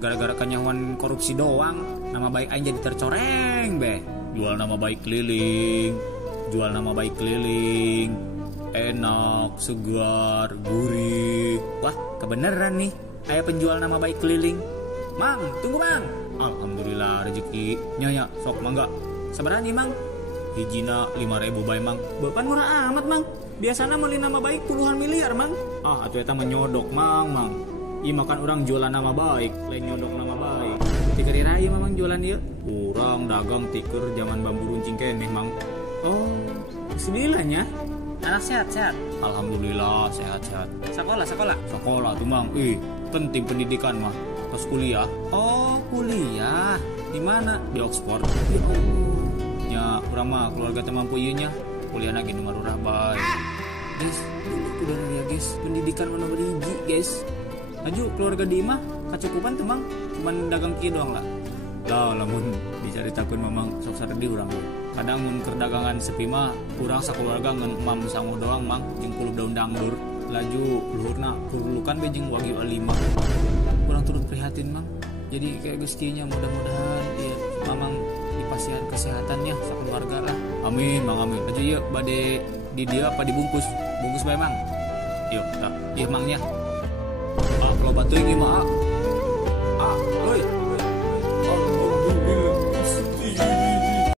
gara-gara kenyawan korupsi doang nama baik aing jadi tercoreng be. Jual nama baik keliling, enak, segar, gurih. Wah, kebeneran nih, aya penjual nama baik keliling. Mang, tunggu mang. Alhamdulillah rezeki nya sok mangga. Sabaraha nih mang? Hijina 5.000 bae mang. Beupan murah amat mang. Biasana meuli nama baik puluhan miliar mang. Atuh eta menyodok mang. Ieu makan orang jualan nama baik, lain nyodok nama baik. Tiker raya mang jualan ieu. Urang dagang tiker zaman bambu runcing keneh mang. Oh, bismillahnya. Anak sehat-sehat. Alhamdulillah sehat-sehat. Sekolah tuh mang. Penting pendidikan mah. Pas kuliah. Oh, kuliah. Di mana? Di Oxford. Ya Allah. Ya, urang mah keluarga teu mampu ieu nya. Kuliah lagi nu marurah bae. Guys, udah ya guys. Pendidikan mana beriji, guys. Aju keluarga di imah kacukupan teu mang? Cuman dagang kieu doang lah. Lah lamun dicaritakeun mamang sok saredi urang. Kadang mun keur dagangan sepi mah urang sakeluarga ngeun emam sangu doang mang jeung puluh daun dangdur. Laju luhurna kurulukan be jeung wagyu A5. Urang turut prihatin mang. Jadi kayak geus kieu nya mudah-mudahan ieu mamang dipasihan kesehatannya sakeluarga lah. Amin mang amin. Aju ieu bade di dia apa dibungkus? Bungkus bae mang. Yuk, tak. Ieu mangnya. Kalau batu ini mah. Euy.